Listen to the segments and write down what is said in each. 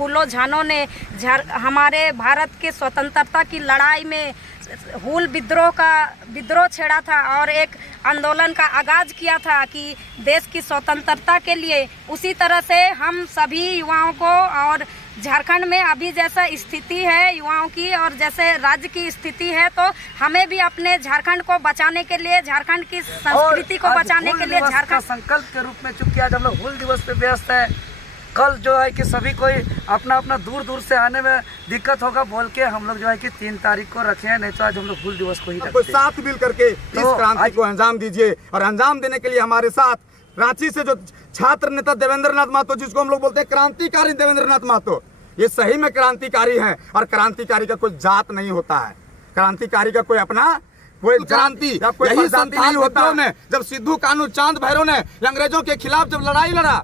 फूलो झानो ने हमारे भारत के स्वतंत्रता की लड़ाई में हूल विद्रोह छेड़ा था और एक आंदोलन का आगाज किया था कि देश की स्वतंत्रता के लिए। उसी तरह से हम सभी युवाओं को, और झारखंड में अभी जैसा स्थिति है युवाओं की और जैसे राज्य की स्थिति है, तो हमें भी अपने झारखंड को बचाने के लिए, झारखंड की संस्कृति को बचाने के लिए झारखंड संकल्प के रूप में, चूंकि आज हम लोग हूल दिवस पे व्यस्त है, कल जो है कि सभी कोई अपना अपना दूर दूर से आने में दिक्कत होगा बोल के हम लोग जो है कि 3 तारीख को रखे हैं, नहीं तो आज हम लोग हूल दिवस को ही रखते हैं। साथ मिल करके इस क्रांति को अंजाम दीजिए। और अंजाम देने के लिए हमारे साथ रांची से जो छात्र नेता देवेंद्र नाथ महतो, जिसको हम लोग बोलते हैं क्रांतिकारी देवेंद्र नाथ महतो, ये सही में क्रांतिकारी हैं। और क्रांतिकारी का कोई जात नहीं होता है, क्रांतिकारी का कोई अपना कोई क्रांति यही संतान होता है। जब सिद्धू कान्हू चांद भैरव ने अंग्रेजों के खिलाफ जब लड़ाई लड़ा,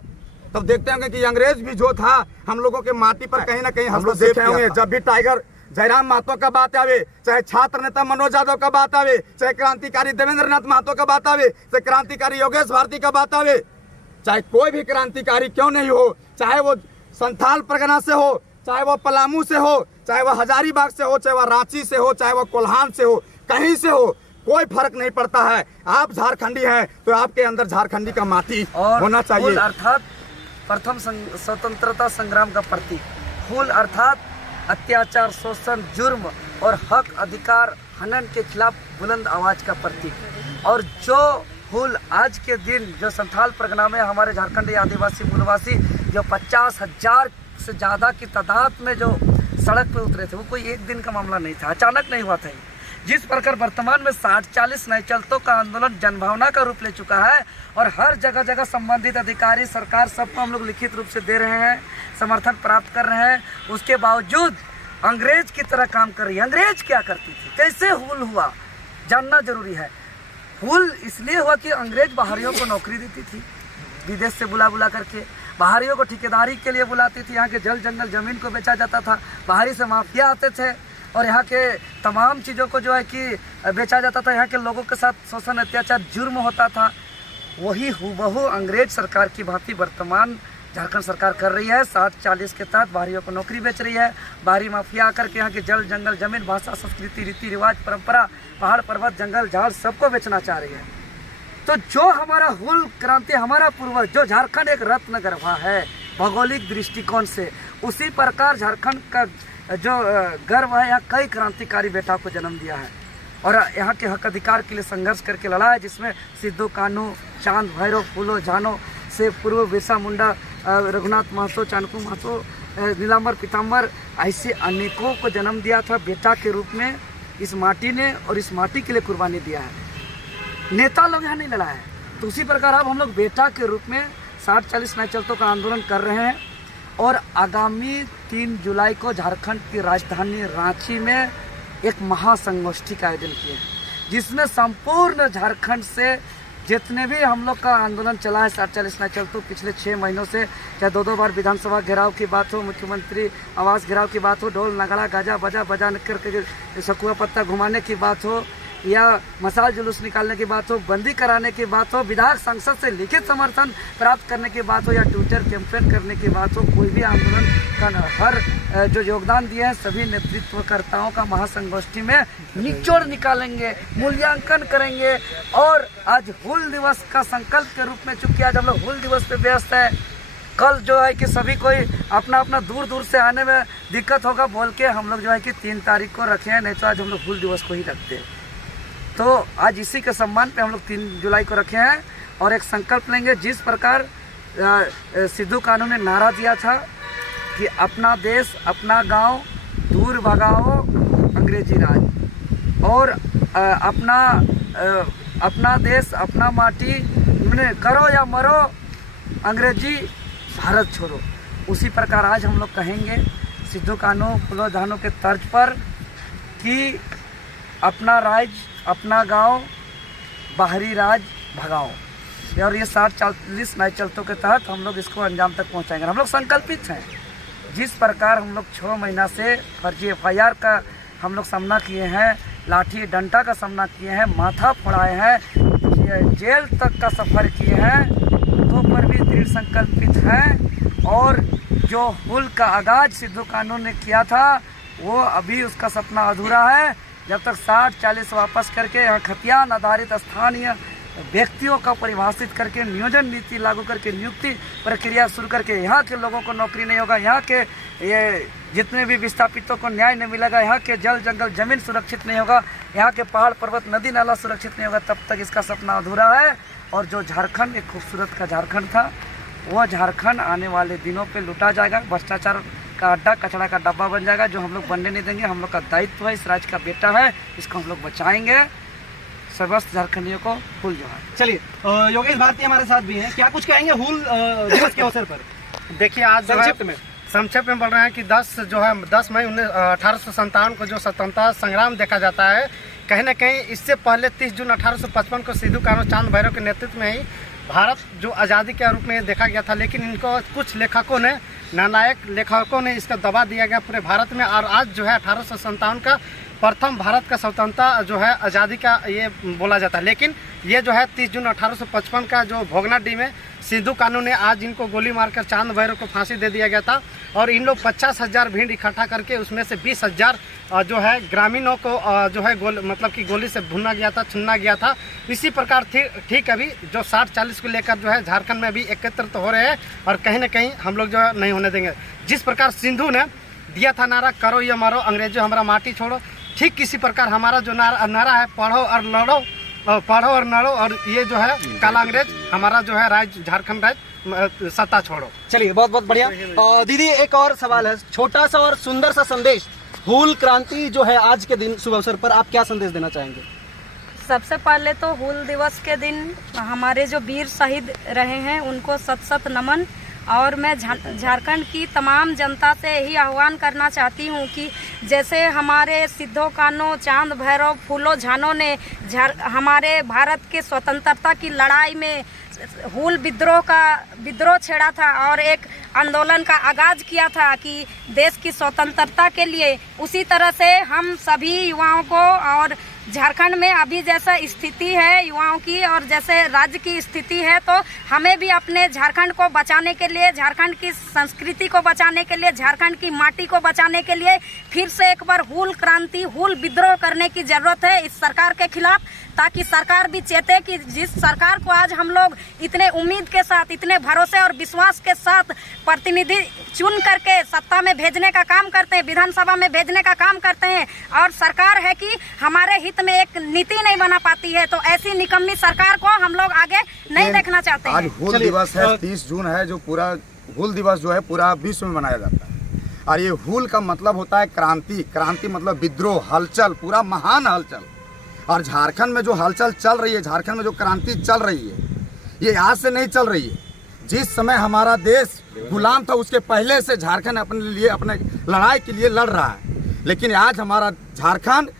तब देखते होंगे कि अंग्रेज भी जो था हम लोगों के माटी पर कहीं ना कहीं हम लोग देखे होंगे। जब भी टाइगर जयराम महतो का बात आवे, चाहे छात्र नेता मनोज यादव का बात आवे, चाहे क्रांतिकारी देवेंद्र नाथ महतो का बात आवे, चाहे क्रांतिकारी योगेश भारती का बात आवे, चाहे कोई भी क्रांतिकारी क्यों नहीं हो, चाहे वो संथाल परगना से हो, चाहे वो पलामू से हो, चाहे वो हजारीबाग से हो, चाहे वो रांची से हो, चाहे वो कोल्हान से हो, कहीं से हो, कोई फर्क नहीं पड़ता है। आप झारखंडी हैं तो आपके अंदर झारखंडी का माटी होना चाहिए। अर्थात प्रथम स्वतंत्रता संग्राम का प्रतीक हूल, अर्थात अत्याचार, शोषण, जुर्म और हक अधिकार हनन के खिलाफ बुलंद आवाज का प्रतीक। और जो हूल आज के दिन जो संथाल परगना में हमारे झारखंडी आदिवासी मूलवासी जो 50,000 से ज़्यादा की तादाद में जो सड़क पे उतरे थे, वो कोई एक दिन का मामला नहीं था, अचानक नहीं हुआ था। जिस प्रकार वर्तमान में 60-40 नए चलतों का आंदोलन जनभावना का रूप ले चुका है और हर जगह जगह संबंधित अधिकारी, सरकार, सबको हम लोग लिखित रूप से दे रहे हैं, समर्थन प्राप्त कर रहे हैं, उसके बावजूद अंग्रेज की तरह काम कर रही है। अंग्रेज क्या करती थी, कैसे हूल हुआ, जानना जरूरी है। हूल इसलिए हुआ कि अंग्रेज बाहरियों को नौकरी देती थी, विदेश से बुला करके बाहरियों को ठेकेदारी के लिए बुलाती थी। यहाँ के जल जंगल जमीन को बेचा जाता था, बाहरी से माफिया आते थे और यहाँ के तमाम चीज़ों को जो है कि बेचा जाता था। यहाँ के लोगों के साथ शोषण, अत्याचार, जुर्म होता था। वही हूबहू अंग्रेज सरकार की भांति वर्तमान झारखंड सरकार कर रही है। 60-40 के तहत बाहरियों को नौकरी बेच रही है। बाहरी माफिया आकर के यहाँ के जल जंगल जमीन, भाषा, संस्कृति, रीति रिवाज, परंपरा, पहाड़ पर्वत, जंगल झाड़ सबको बेचना चाह रही है। तो जो हमारा हूल क्रांति, हमारा पूर्वज, जो झारखंड एक रत्न गर्भा है भौगोलिक दृष्टिकोण से, उसी प्रकार झारखंड का जो गर्व है, यहाँ कई क्रांतिकारी बेटा को जन्म दिया है और यहाँ के हक अधिकार के लिए संघर्ष करके लड़ा है, जिसमें सिद्धू कान्हू, चांद भैरव, फूलो झानो से पूर्व बिरसा मुंडा, रघुनाथ महतो, चाणक्य महतो, नीलांबर पीताम्बर, ऐसे अनेकों को जन्म दिया था बेटा के रूप में इस माटी ने, और इस माटी के लिए कुर्बानी दिया है। नेता लोग यहाँ नहीं लड़ा है। तो उसी प्रकार अब हम लोग बेटा के रूप में 60-40 नए चलतों का आंदोलन कर रहे हैं और आगामी 3 जुलाई को झारखंड की राजधानी रांची में एक महासंगोष्ठी का आयोजन किए हैं, जिसमें संपूर्ण झारखंड से जितने भी हम लोग का आंदोलन चला है 60-40 नए चलतों पिछले 6 महीनों से, चाहे 2 बार विधानसभा घेराव की बात हो, मुख्यमंत्री आवास घेराव की बात हो, ढोल नगाड़ा गाजा बजा करके सकुआ पत्ता घुमाने की बात हो, या मसाल जुलूस निकालने की बात हो, बंदी कराने की बात हो, विधायक संसद से लिखित समर्थन प्राप्त करने की बात हो, या ट्विटर कैंपेन करने की बात हो, कोई भी आंदोलन का हर जो योगदान दिए हैं सभी नेतृत्वकर्ताओं का महासंगोष्ठी में निचोड़ निकालेंगे, मूल्यांकन करेंगे। और आज हूल दिवस का संकल्प के रूप में, चूंकि आज हम लोग हूल दिवस पे व्यस्त है, कल जो है कि सभी कोई अपना अपना दूर दूर से आने में दिक्कत होगा बोल के हम लोग जो है कि 3 तारीख को रखे हैं, नहीं तो आज हम लोग हूल दिवस को ही रखते हैं। तो आज इसी के सम्मान पे हम लोग 3 जुलाई को रखे हैं और एक संकल्प लेंगे, जिस प्रकार सिद्धू कान्हू ने नारा दिया था कि अपना देश, अपना गांव, दूर भगाओ अंग्रेजी राज, और अपना देश, अपना माटी, करो या मरो, अंग्रेजी भारत छोड़ो। उसी प्रकार आज हम लोग कहेंगे सिद्धू कान्हू, फूलो झानो के तर्ज पर कि अपना राज, अपना गांव, बाहरी राज भगाओ। और ये 60-40 नए चलतों के तहत हम लोग इसको अंजाम तक पहुंचाएंगे। हम लोग संकल्पित हैं। जिस प्रकार हम लोग 6 महीना से फर्जी FIR का हम लोग सामना किए हैं, लाठी डंडा का सामना किए हैं, माथा फोड़ाए हैं, जेल तक का सफ़र किए हैं, तो पर भी दृढ़ संकल्पित हैं और जो हुल का आगाज सिद्धू कानू ने किया था वो अभी उसका सपना अधूरा है। जब तक 60-40 वापस करके यहाँ खतियान आधारित स्थानीय व्यक्तियों का परिभाषित करके नियोजन नीति लागू करके नियुक्ति प्रक्रिया शुरू करके यहाँ के लोगों को नौकरी नहीं होगा, यहाँ के ये जितने भी विस्थापितों को न्याय नहीं मिलेगा, यहाँ के जल जंगल जमीन सुरक्षित नहीं होगा, यहाँ के पहाड़ पर्वत नदी नाला सुरक्षित नहीं होगा, तब तक इसका सपना अधूरा है। और जो झारखंड एक खूबसूरत का झारखंड था वो झारखंड आने वाले दिनों पे लुटा जाएगा, भ्रष्टाचार का अड्डा कचरा का डब्बा बन जाएगा, जो हम लोग बनने नहीं देंगे। हम लोग का दायित्व है, इस राज्य का बेटा है, इसको हम लोग बचाएंगे। समस्त झारखंडियों को हुल जोहार। चलिए योगेश भारती हमारे साथ भी हैं, क्या कुछ कहेंगे हुल दिवस के अवसर पर? देखिए आज संक्षिप्त में बोल रहे हैं कि 10 मई 1857 को जो स्वतंत्रता संग्राम देखा जाता है, कहीं ना कहीं इससे पहले 30 जून 1855 को सिद्धू कानू चांद भैरव के नेतृत्व में ही भारत जो आज़ादी के रूप में देखा गया था, लेकिन इनको कुछ लेखकों ने, निर्णायक लेखकों ने इसका दबा दिया गया पूरे भारत में। और आज जो है 1857 का प्रथम भारत का स्वतंत्रता जो है आज़ादी का ये बोला जाता है। लेकिन ये जो है 30 जून 1855 का जो भोगनाडीह में सिद्धू कानू ने आज इनको गोली मारकर चांद भैरव को फांसी दे दिया गया था। और इन लोग 50,000 भीड़ इकट्ठा करके उसमें से 20,000 जो है ग्रामीणों को जो है मतलब कि गोली से भुना गया था, चुना गया था। इसी प्रकार ठीक अभी जो 60-40 को लेकर जो है झारखंड में भी एकत्रित हो रहे हैं और कहीं ना कहीं हम लोग जो है नहीं होने देंगे। जिस प्रकार सिद्धू ने दिया था नारा, करो या मरो अंग्रेजों हमारा माटी छोड़ो, ठीक किसी प्रकार हमारा जो नारा है, पढ़ो और लड़ो, पढ़ो और लड़ो, और ये जो है काला अंग्रेज हमारा जो है राज्य झारखंड राज्य सत्ता छोड़ो। चलिए बहुत बहुत बढ़िया। दीदी एक और सवाल है, छोटा सा और सुंदर सा संदेश, हुल क्रांति जो है आज के दिन शुभ अवसर पर आप क्या संदेश देना चाहेंगे? सबसे पहले तो हुल दिवस के दिन हमारे जो वीर शहीद रहे हैं उनको शत नमन। और मैं झारखंड की तमाम जनता से यही आह्वान करना चाहती हूँ कि जैसे हमारे सिद्धू कानू, चांद भैरव, फूलो झानो ने हमारे भारत के स्वतंत्रता की लड़ाई में हुल विद्रोह छेड़ा था और एक आंदोलन का आगाज किया था कि देश की स्वतंत्रता के लिए, उसी तरह से हम सभी युवाओं को, और झारखंड में अभी जैसा स्थिति है युवाओं की और जैसे राज्य की स्थिति है, तो हमें भी अपने झारखंड को बचाने के लिए, झारखंड की संस्कृति को बचाने के लिए, झारखंड की माटी को बचाने के लिए फिर से एक बार हुल क्रांति, हुल विद्रोह करने की जरूरत है इस सरकार के खिलाफ, ताकि सरकार भी चेते कि जिस सरकार को आज हम लोग इतने उम्मीद के साथ, इतने भरोसे और विश्वास के साथ प्रतिनिधि चुन करके सत्ता में भेजने का काम करते हैं, विधानसभा में भेजने का काम करते हैं, और सरकार है कि हमारे हित में एक नीति नहीं बना पाती है, तो ऐसी निकम्मी सरकार को हम लोग आगे नहीं देखना चाहते हैं। आज हुल दिवस है, 30 जून है, जो पूरा हुल दिवस जो है पूरा विश्व में मनाया जाता है। और ये हुल का मतलब होता है क्रांति, क्रांति मतलब विद्रोह, हलचल, पूरा महान हलचल। और झारखंड में जो हलचल चल रही है, झारखंड में जो क्रांति चल रही है, ये आज से नहीं चल रही है। जिस समय हमारा देश गुलाम था उसके पहले से झारखंड अपने लिए, अपने लड़ाई के लिए लड़ रहा है। लेकिन आज हमारा झारखंड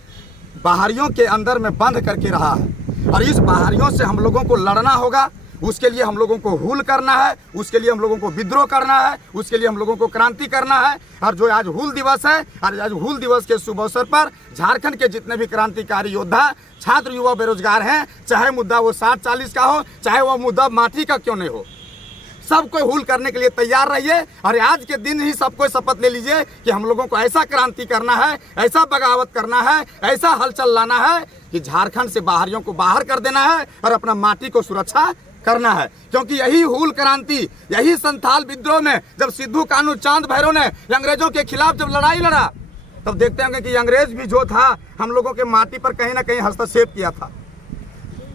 बाहरियों के अंदर में बंद करके रहा है, और इस बाहरियों से हम लोगों को लड़ना होगा। उसके लिए हम लोगों को हुल करना है, उसके लिए हम लोगों को विद्रोह करना है, उसके लिए हम लोगों को क्रांति करना है। और जो आज हुल दिवस है, और आज हुल दिवस के शुभ अवसर पर झारखंड के जितने भी क्रांतिकारी योद्धा, छात्र, युवा, बेरोजगार हैं, चाहे मुद्दा वो 60-40 का हो, चाहे वो मुद्दा माटी का क्यों नहीं हो, सबको हुल करने के लिए तैयार रहिए। और आज के दिन ही सबको शपथ ले लीजिए कि हम लोगों को ऐसा क्रांति करना है, ऐसा बगावत करना है, ऐसा हलचल लाना है कि झारखंड से बाहरियों को बाहर कर देना है और अपना माटी को सुरक्षा करना है। क्योंकि यही हुल क्रांति, यही संथाल विद्रोह में जब सिद्धू कानू, चांद भैरव ने अंग्रेजों के खिलाफ जब लड़ाई लड़ा, तब देखते होंगे कि अंग्रेज भी जो था हम लोगों के माटी पर कहीं ना कहीं हस्तक्षेप किया था।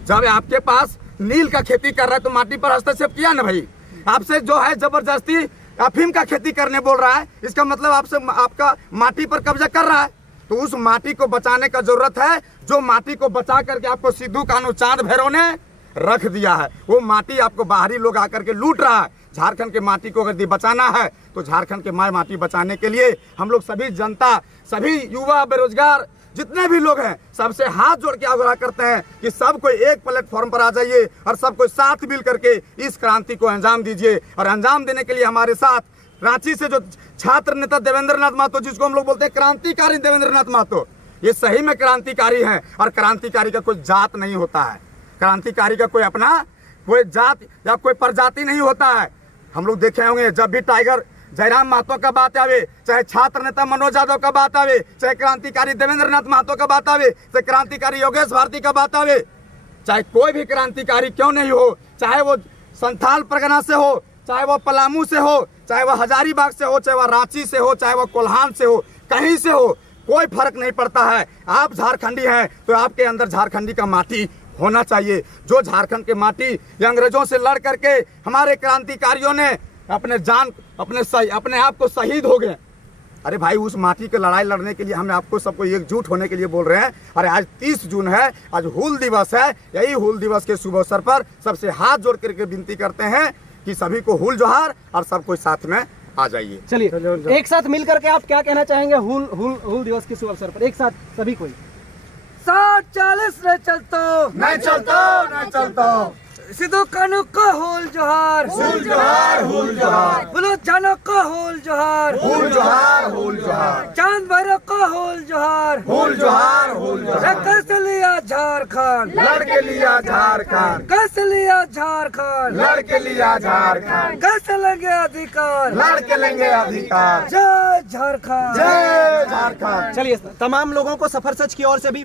जब आपके पास नील का खेती कर रहा है तो माटी पर हस्तक्षेप किया ना भाई। आपसे जो है जबरदस्ती अफीम का खेती करने बोल रहा है, इसका मतलब आपसे आपका माटी पर कब्जा कर रहा है। तो उस माटी को बचाने का जरूरत है, जो माटी को बचा करके आपको सिद्धू कानू, चांद भैरव ने रख दिया है, वो माटी आपको बाहरी लोग आकर के लूट रहा है। झारखंड के माटी को अगर बचाना है तो झारखंड के माय माटी बचाने के लिए हम लोग सभी जनता, सभी युवा, बेरोजगार जितने भी लोग हैं, सबसे हाथ जोड़ के आग्रह करते हैं कि सब कोई एक प्लेटफॉर्म पर आ जाइए और सब कोई साथ मिल करके इस क्रांति को अंजाम दीजिए। और अंजाम देने के लिए हमारे साथ रांची से जो छात्र नेता देवेंद्र नाथ महतो, जिसको हम लोग बोलते हैं क्रांतिकारी देवेंद्र नाथ महतो, ये सही में क्रांतिकारी हैं। और क्रांतिकारी का कोई जात नहीं होता है, क्रांतिकारी का कोई अपना कोई जात या कोई प्रजाति नहीं होता है। हम लोग देखे होंगे जब भी टाइगर जयराम महतो का बात आवे, चाहे छात्र नेता मनोज यादव का बात आवे, चाहे क्रांतिकारी देवेंद्र नाथ महतो का बात आवे, चाहे क्रांतिकारी योगेश भारती का बात आवे, चाहे कोई भी क्रांतिकारी क्यों नहीं हो, चाहे वो संथाल परगना से हो, चाहे वो पलामू से हो, चाहे वो हजारीबाग से हो, चाहे वो रांची से हो, चाहे वो कोल्हान से हो, कहीं से हो, कोई फर्क नहीं पड़ता है। आप झारखंडी हैं तो आपके अंदर झारखंडी का माटी होना चाहिए। जो झारखंड के माटी ये अंग्रेजों से लड़ करके हमारे क्रांतिकारियों ने अपने आप को शहीद हो गए। अरे भाई, उस माटी की लड़ाई लड़ने के लिए हम आपको सबको एकजुट होने के लिए बोल रहे हैं। अरे आज 30 जून है, आज हूल दिवस है। यही हूल दिवस के शुभ अवसर पर सबसे हाथ जोड़ करके विनती करते हैं कि सभी को हूल जोहार और सब कोई साथ में आ जाइए। चलिए एक साथ मिल करके आप क्या कहना चाहेंगे हूल दिवस के शुभ अवसर पर, एक साथ सभी कोई। 740 नहीं चलतो सिद्धू कानू का हूल जोहार, बोलो जानो का हूल जोहार, चांद भैरव का हूल जोहार, कैसे लिया झारखंड, लड़के लिया झारखंड, कैसे लिया झारखंड, लड़के लिया झारखंड, कैसे लेंगे अधिकार, लड़के लेंगे अधिकार। जय झारखंड, जय झारखंड। चलिए तमाम लोगों को सफर सच की ओर से भी